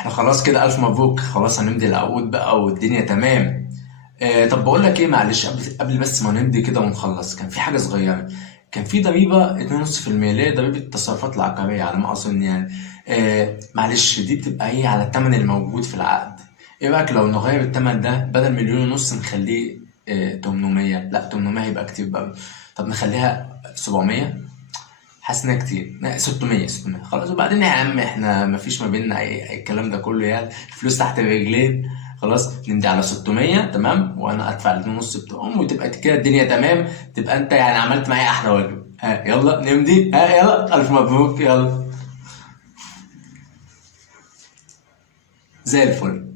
احنا خلاص كده الف مبروك، خلاص هنمضي العقود بقى والدنيا تمام. طب بقول لك ايه، معلش قبل بس ما نمضي كده ونخلص، كان في حاجه صغيره. كان في ضريبه 2.5% اللي هي ضريبه التصرفات العقاريه على ما اظن يعني. معلش دي بتبقى هي على الثمن الموجود في العقد. ايه رايك لو نغير الثمن ده بدل 1.5 مليون نخليه 800؟ لا 800 هيبقى كتير بقى. طب نخليها 700. حاسس انها كتير. لا 600 خلاص. وبعدين يا عم احنا مفيش ما بيننا اي الكلام ده كله يعني، الفلوس تحت الرجلين. خلاص نمضي على 600 تمام، وانا ادفع الاتنين ونص بتوعهم وتبقى كده الدنيا تمام. تبقى انت يعني عملت معايا احلى واجب. ها يلا نمضي، ها يلا الف مبروك يلا. زي الفل.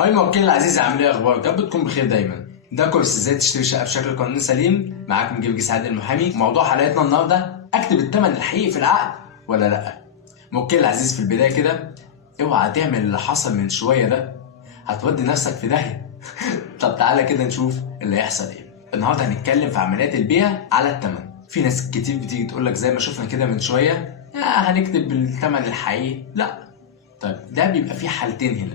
هاي موكل العزيز، عامل ايه اخبارك؟ يا رب تكون بخير دايما. ده كورس ازاي تشتري شقه بشكل قانوني سليم. معاكم جرجس سعد المحامي. موضوع حلقتنا النهارده، اكتب الثمن الحقيقي في العقد ولا لا؟ موكل العزيز، في البدايه كده اوعى تعمل اللي حصل من شويه ده، هتودي نفسك في داهيه. طب تعالى كده نشوف اللي هيحصل ايه. النهارده هنتكلم في عمليات البيع على الثمن. في ناس كتير بتيجي تقول لك زي ما شفنا كده من شويه، هنكتب الثمن الحقيقي. لا. طيب ده بيبقى في حالتين هنا.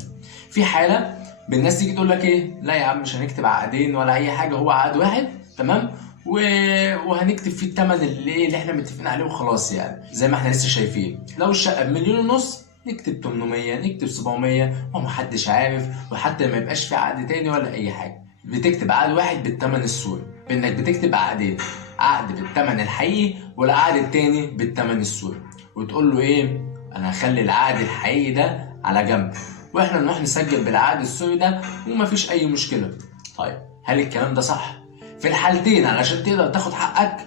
في حاله بالناس تيجي تقول لك ايه، لا يا عم مش هنكتب عقدين ولا اي حاجه، هو عقد واحد تمام وهنكتب فيه الثمن اللي احنا متفقين عليه وخلاص. يعني زي ما احنا لسه شايفين، لو الشقه ب1.5 مليون نكتب 800 نكتب 700 ومحدش عارف، وحتى ما يبقاش في عقد تاني ولا اي حاجه. بتكتب عقد واحد بالثمن السوري، بانك بتكتب عقدين، عقد بالثمن الحقيقي والعقد التاني بالثمن السوري، وتقول له ايه، انا هخلي العقد الحقيقي ده على جنب واحنا نروح نسجل بالعقد السوري ده ومفيش اي مشكله. طيب هل الكلام ده صح؟ في الحالتين علشان تقدر تاخد حقك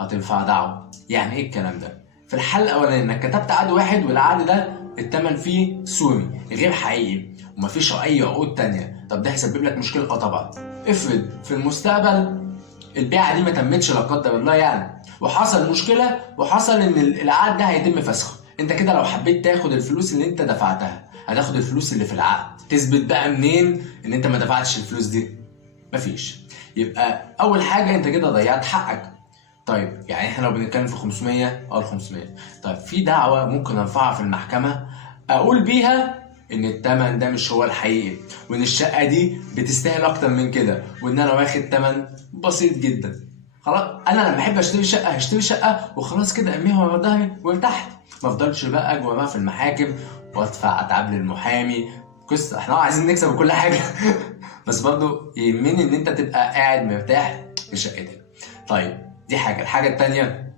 هتنفع دعوه. يعني ايه الكلام ده؟ في الحاله الاولانيه انك كتبت عقد واحد والعقد ده الثمن فيه سوري غير حقيقي ومفيش اي عقود تانية، طب ده هيسبب لك مشكله؟ طبعا. افرض في المستقبل البيعه دي ما تمتش لا قدر الله يعني، وحصل مشكله وحصل ان العقد ده هيتم فسخه، انت كده لو حبيت تاخد الفلوس اللي انت دفعتها هتاخد الفلوس اللي في العقد. تثبت بقى منين ان انت ما دفعتش الفلوس دي؟ مفيش. يبقى اول حاجه انت كده ضيعت حقك. طيب يعني احنا لو بنتكلم في 500 ال 500. طيب في دعوه ممكن ارفعها في المحكمه اقول بيها ان الثمن ده مش هو الحقيقي، وان الشقه دي بتستاهل اكتر من كده، وان انا واخد ثمن بسيط جدا. خلاص انا لما احب اشتري شقه هشتري شقه وخلاص كده، ارميها ورا ظهري وارتحت، ما افضلش بقى اجوى بقى في المحاكم وادفع اتعب للمحامي. قصه احنا عايزين نكسب كل حاجه. بس برضه يهمني ان انت تبقى قاعد مرتاح في شقتك. طيب دي حاجه. الحاجه الثانيه،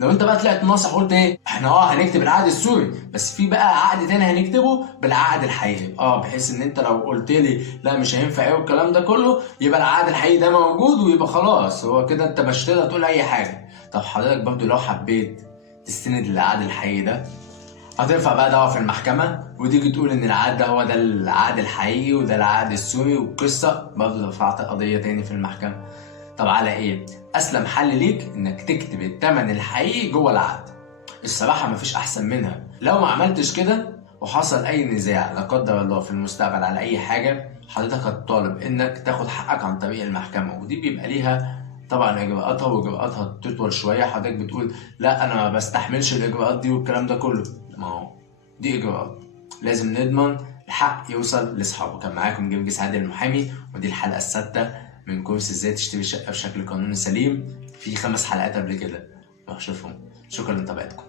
لو انت بقى طلعت ناصح قلت ايه، احنا هنكتب العقد السوري بس في بقى عقد تاني هنكتبه بالعقد الحقيقي، بحيث ان انت لو قلت لي لا مش هينفع ايه والكلام ده كله، يبقى العقد الحقيقي ده موجود ويبقى خلاص، هو كده انت مش تقدر تقول اي حاجه. طب حضرتك برضه لو حبيت تستند للعقد الحقيقي ده هترفع بقى دعوه في المحكمه وتيجي تقول ان العقد ده هو ده العقد الحقيقي وده العقد السوري، والقصه برضه رفعت قضيه تاني في المحكمه. طب على ايه؟ اسلم حل ليك انك تكتب الثمن الحقيقي جوه العقد. الصراحه مفيش احسن منها. لو ما عملتش كده وحصل اي نزاع لا قدر الله في المستقبل على اي حاجه، حضرتك هتطالب انك تاخد حقك عن طريق المحكمه، ودي بيبقى ليها طبعا اجراءاتها، واجراءاتها تطول شويه. حضرتك بتقول لا انا ما بستحملش الاجراءات دي والكلام ده كله، ما هو دي اجراءات لازم نضمن الحق يوصل لاصحابه. كان معاكم جرجس سعد المحامي، ودي الحلقه السادسه من كورس ازاي تشتري شقه بشكل قانوني سليم. في 5 حلقات قبل كده روح شوفهم. شكرا لمتابعتكم.